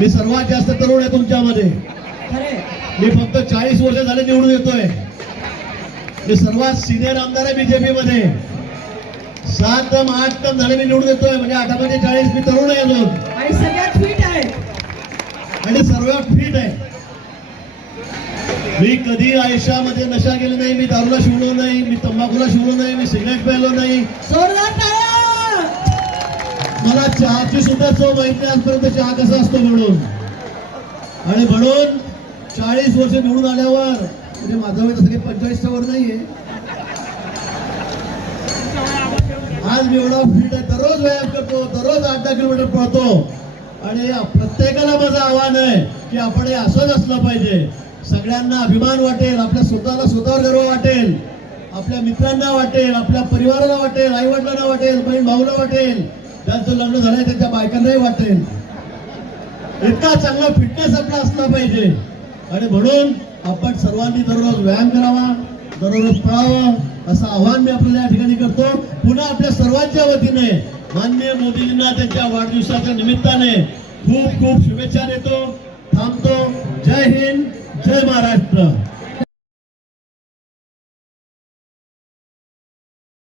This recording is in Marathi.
मी सर्वात जास्त तरुण आहे तुमच्यामध्ये. मी फक्त 40 वर्ष झाले निवडून येतोय. मी सर्वात सिनियर आमदार आहे बीजेपी मध्ये. 7 टर्म 8 टर्म झाले मी निवडून येतोय. म्हणजे 8 मध्ये 40. मी तरुण आहे अजून आणि सगळ्यात फिट आहे आणि सर्वात फिट आहे. मी कधी आयुष्यामध्ये नशा केली नाही. मी दारूला शिवलो नाही. मी तंबाखूला शिवलो नाही. मी सिगरेट प्यायलो नाही. जोरदार टाळ्या. मला चहाची सुद्धा चव माहित नाही आजपर्यंत चहा कसा असतो म्हणून. आणि म्हणून 40 वर्ष निवडून आल्यावर म्हणजे माझं वय तसं काही 45च्या वर नाहीये. आज मी एवढा फिट आहे. दररोज व्यायाम करतो. दररोज 8-10 किलोमीटर पळतो. आणि प्रत्येकाला माझं आव्हान आहे की आपण हे असंच असलं पाहिजे. सगळ्यांना अभिमान वाटेल. आपल्या स्वतःला स्वतःवर गर्व वाटेल. आपल्या मित्रांना वाटेल. आपल्या परिवाराला वाटेल. आई वडिलांना वाटेल. बहीण भाऊला वाटेल. ज्यांचं लग्न झालंय त्यांच्या बायकांनाही वाटेल. इतका चांगला फिटनेस आपला असला पाहिजे. आणि म्हणून आपण सर्वांनी दररोज व्यायाम करावा. दररोज पळावं असं आवाहन मी आपल्याला या ठिकाणी करतो. पुन्हा आपल्या सर्वांच्या वतीने माननीय मोदींना त्यांच्या वाढदिवसाच्या निमित्ताने खूप खूप शुभेच्छा देतो. थांबतो. जय हिंद. जय महाराष्ट्र.